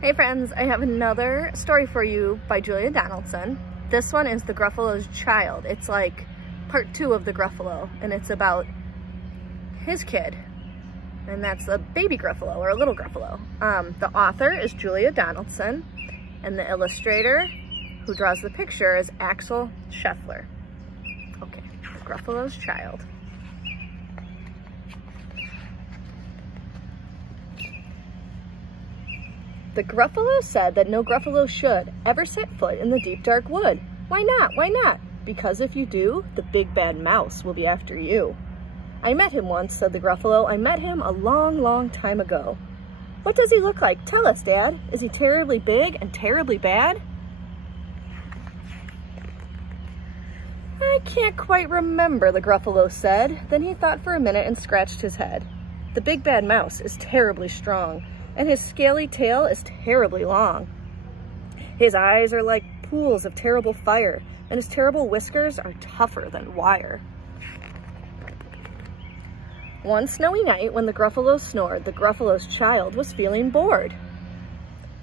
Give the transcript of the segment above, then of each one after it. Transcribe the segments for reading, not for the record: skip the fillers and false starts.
Hey friends, I have another story for you by Julia Donaldson. This one is The Gruffalo's Child. It's like part 2 of The Gruffalo, and it's about his kid. And that's a baby Gruffalo, or a little Gruffalo. The author is Julia Donaldson, and the illustrator who draws the picture is Axel Scheffler. Okay, The Gruffalo's Child. The Gruffalo said that no Gruffalo should ever set foot in the deep dark wood. Why not? Why not? Because if you do, the big bad mouse will be after you. I met him once, said the Gruffalo. I met him a long, long time ago. What does he look like? Tell us, Dad. Is he terribly big and terribly bad? I can't quite remember, the Gruffalo said. Then he thought for a minute and scratched his head. The big bad mouse is terribly strong, and his scaly tail is terribly long. His eyes are like pools of terrible fire, and his terrible whiskers are tougher than wire. One snowy night, when the Gruffalo snored, the Gruffalo's child was feeling bored.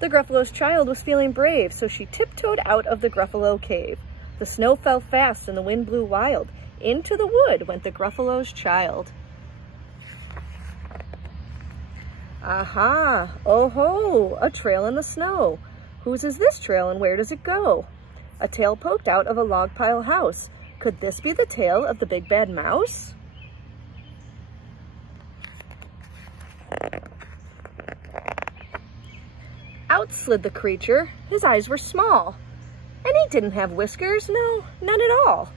The Gruffalo's child was feeling brave, so she tiptoed out of the Gruffalo cave. The snow fell fast and the wind blew wild. Into the wood went the Gruffalo's child. Aha! Oh ho! A trail in the snow. Whose is this trail and where does it go? A tail poked out of a log pile house. Could this be the tail of the big bad mouse? Out slid the creature. His eyes were small. And he didn't have whiskers. No, none at all.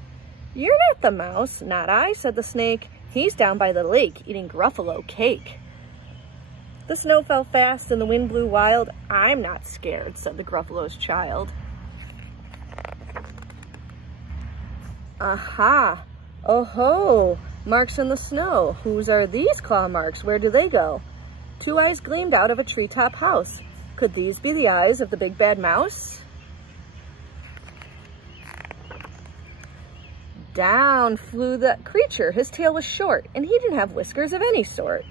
You're not the mouse. Not I, said the snake. He's down by the lake eating Gruffalo cake. The snow fell fast and the wind blew wild. I'm not scared, said the Gruffalo's child. Aha! Oh ho! Marks in the snow. Whose are these claw marks? Where do they go? 2 eyes gleamed out of a treetop house. Could these be the eyes of the big bad mouse? Down flew the creature. His tail was short, and he didn't have whiskers of any sort.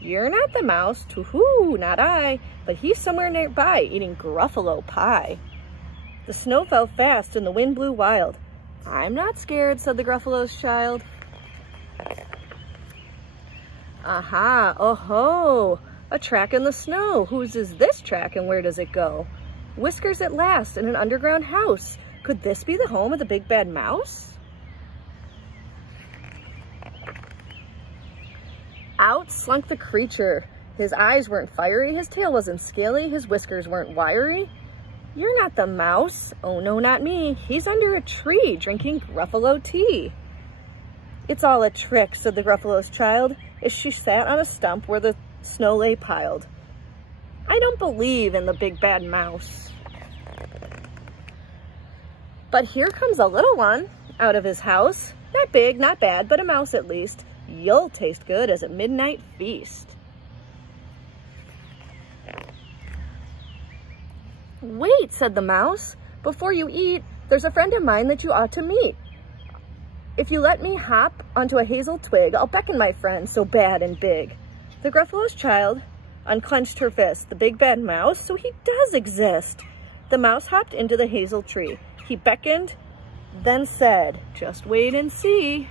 You're not the mouse, too-hoo, not I, but he's somewhere nearby eating Gruffalo pie. The snow fell fast and the wind blew wild. I'm not scared, said the Gruffalo's child. Aha, oh ho, a track in the snow. Whose is this track and where does it go? Whiskers at last in an underground house. Could this be the home of the big bad mouse? Out slunk the creature. His eyes weren't fiery, his tail wasn't scaly, his whiskers weren't wiry. You're not the mouse. Oh no, not me. He's under a tree drinking Gruffalo tea. It's all a trick, said the Gruffalo's child, as she sat on a stump where the snow lay piled. I don't believe in the big bad mouse. But here comes a little one out of his house. Not big, not bad, but a mouse at least. You'll taste good as a midnight feast. Wait, said the mouse. Before you eat, there's a friend of mine that you ought to meet. If you let me hop onto a hazel twig, I'll beckon my friend so bad and big. The Gruffalo's child unclenched her fist. The big bad mouse, so he does exist. The mouse hopped into the hazel tree. He beckoned, then said, just wait and see.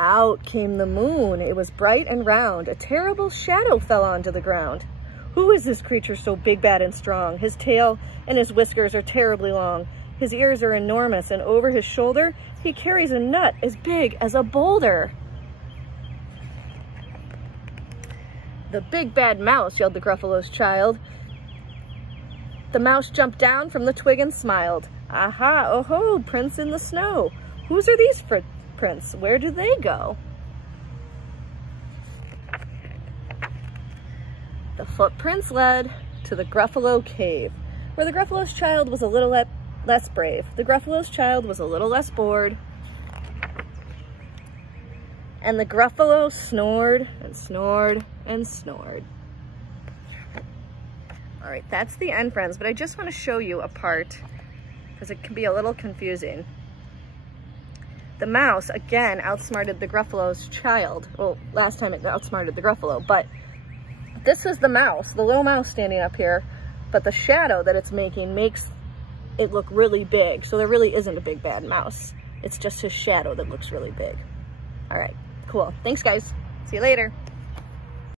Out came the moon. It was bright and round. A terrible shadow fell onto the ground. Who is this creature so big, bad, and strong? His tail and his whiskers are terribly long. His ears are enormous, and over his shoulder, he carries a nut as big as a boulder. The big bad mouse, yelled the Gruffalo's child. The mouse jumped down from the twig and smiled. Aha, oh ho, prints in the snow. Whose are these prints? Where do they go? The footprints led to the Gruffalo cave, where the Gruffalo's child was a little less brave. The Gruffalo's child was a little less bored. And the Gruffalo snored and snored and snored. All right, that's the end, friends, but I just want to show you a part because it can be a little confusing. The mouse, again, outsmarted the Gruffalo's child. Well, last time it outsmarted the Gruffalo, but this is the mouse, the little mouse standing up here, but the shadow that it's making makes it look really big. So there really isn't a big bad mouse. It's just his shadow that looks really big. All right, cool. Thanks guys. See you later.